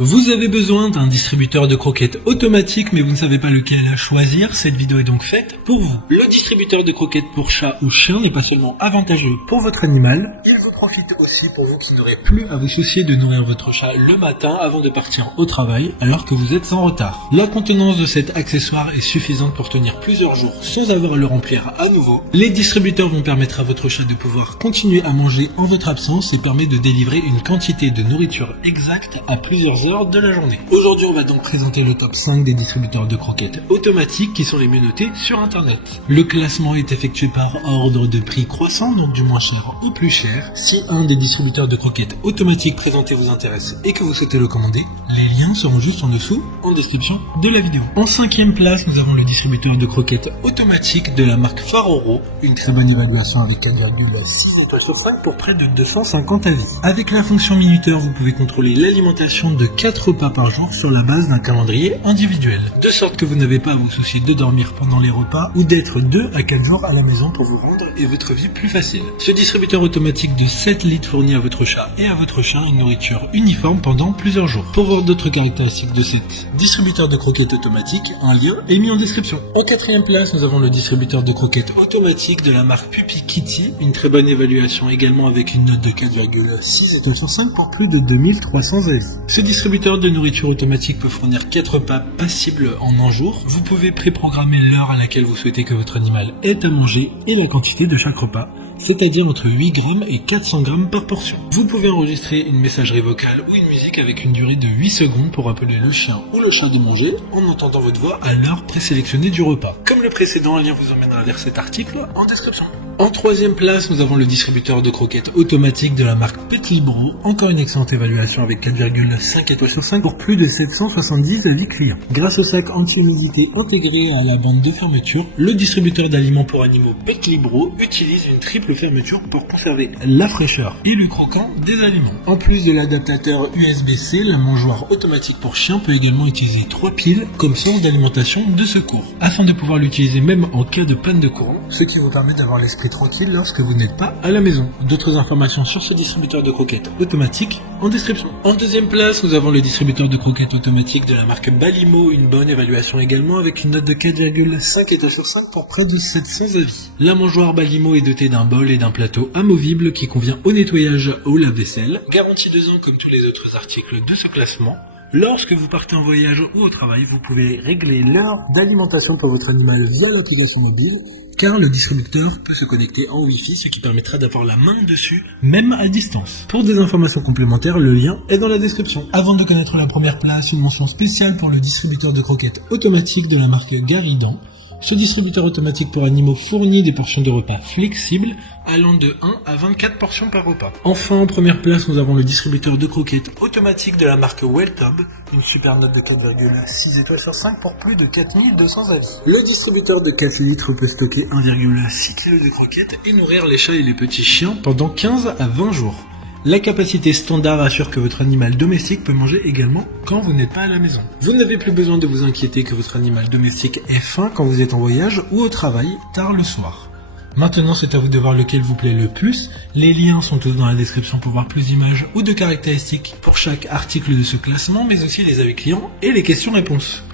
Vous avez besoin d'un distributeur de croquettes automatique mais vous ne savez pas lequel choisir, cette vidéo est donc faite pour vous. Le distributeur de croquettes pour chat ou chien n'est pas seulement avantageux pour votre animal, il vous profite aussi pour vous qui n'aurez plus à vous soucier de nourrir votre chat le matin avant de partir au travail alors que vous êtes en retard. La contenance de cet accessoire est suffisante pour tenir plusieurs jours sans avoir à le remplir à nouveau. Les distributeurs vont permettre à votre chat de pouvoir continuer à manger en votre absence et permet de délivrer une quantité de nourriture exacte à plusieurs heures de la journée. Aujourd'hui, on va donc présenter le top 5 des distributeurs de croquettes automatiques qui sont les mieux notés sur internet. Le classement est effectué par ordre de prix croissant, donc du moins cher au plus cher. Si un des distributeurs de croquettes automatiques présentés vous intéresse et que vous souhaitez le commander, les liens seront juste en dessous, en description de la vidéo. En 5e place, nous avons le distributeur de croquettes automatique de la marque Faroro, une très bonne évaluation avec 4,6 étoiles sur 5 pour près de 250 avis. Avec la fonction minuteur, vous pouvez contrôler l'alimentation de 4 repas par jour sur la base d'un calendrier individuel. De sorte que vous n'avez pas à vous soucier de dormir pendant les repas ou d'être 2 à 4 jours à la maison pour vous rendre et votre vie plus facile. Ce distributeur automatique de 7 litres fournit à votre chat et à votre chien une nourriture uniforme pendant plusieurs jours. Pour voir d'autres caractéristiques de cet distributeur de croquettes automatique, un lien est mis en description. En 4e place, nous avons le distributeur de croquettes automatique de la marque Puppy Kitty, une très bonne évaluation également avec une note de 4,6 étoiles sur 5 pour plus de 2300 avis. Ce distributeur de nourriture automatique peut fournir 4 repas passibles en un jour. Vous pouvez préprogrammer l'heure à laquelle vous souhaitez que votre animal ait à manger et la quantité de chaque repas, c'est-à-dire entre 8 grammes et 400 grammes par portion. Vous pouvez enregistrer une messagerie vocale ou une musique avec une durée de 8 secondes pour appeler le chien ou le chat de manger en entendant votre voix à l'heure présélectionnée du repas. Comme le précédent, un lien vous emmènera vers cet article en description. En 3e place, nous avons le distributeur de croquettes automatique de la marque Petlibro, encore une excellente évaluation avec 4,5 étoiles sur 5 pour plus de 770 avis clients. Grâce au sac anti-humidité intégré à la bande de fermeture, le distributeur d'aliments pour animaux Petlibro utilise une triple fermeture pour conserver la fraîcheur et le croquant des aliments. En plus de l'adaptateur USB-C, le mangeoire automatique pour chien peut également utiliser 3 piles comme source d'alimentation de secours, afin de pouvoir l'utiliser même en cas de panne de courant, ce qui vous permet d'avoir l'esprit tranquille lorsque vous n'êtes pas à la maison. D'autres informations sur ce distributeur de croquettes automatique en description. En 2e place, nous avons le distributeur de croquettes automatique de la marque Balimo, une bonne évaluation également avec une note de 4,5 étoiles sur 5 pour près de 700 avis. La mangeoire Balimo est dotée d'un bol et d'un plateau amovible qui convient au nettoyage au lave-vaisselle. Garantie 2 ans comme tous les autres articles de ce classement. Lorsque vous partez en voyage ou au travail, vous pouvez régler l'heure d'alimentation pour votre animal via l'application mobile, car le distributeur peut se connecter en Wi-Fi, ce qui permettra d'avoir la main dessus, même à distance. Pour des informations complémentaires, le lien est dans la description. Avant de connaître la première place, une mention spéciale pour le distributeur de croquettes automatique de la marque Garidan. Ce distributeur automatique pour animaux fournit des portions de repas flexibles allant de 1 à 24 portions par repas. Enfin, en première place, nous avons le distributeur de croquettes automatique de la marque Welltub, une super note de 4,6 étoiles sur 5 pour plus de 4200 avis. Le distributeur de 4 litres peut stocker 1,6 kg de croquettes et nourrir les chats et les petits chiens pendant 15 à 20 jours. La capacité standard assure que votre animal domestique peut manger également quand vous n'êtes pas à la maison. Vous n'avez plus besoin de vous inquiéter que votre animal domestique ait faim quand vous êtes en voyage ou au travail tard le soir. Maintenant, c'est à vous de voir lequel vous plaît le plus. Les liens sont tous dans la description pour voir plus d'images ou de caractéristiques pour chaque article de ce classement, mais aussi les avis clients et les questions-réponses.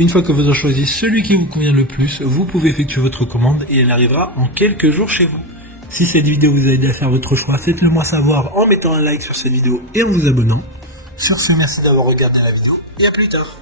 Une fois que vous avez choisi celui qui vous convient le plus, vous pouvez effectuer votre commande et elle arrivera en quelques jours chez vous. Si cette vidéo vous a aidé à faire votre choix, faites-le moi savoir en mettant un like sur cette vidéo et en vous abonnant. Sur ce, merci d'avoir regardé la vidéo et à plus tard.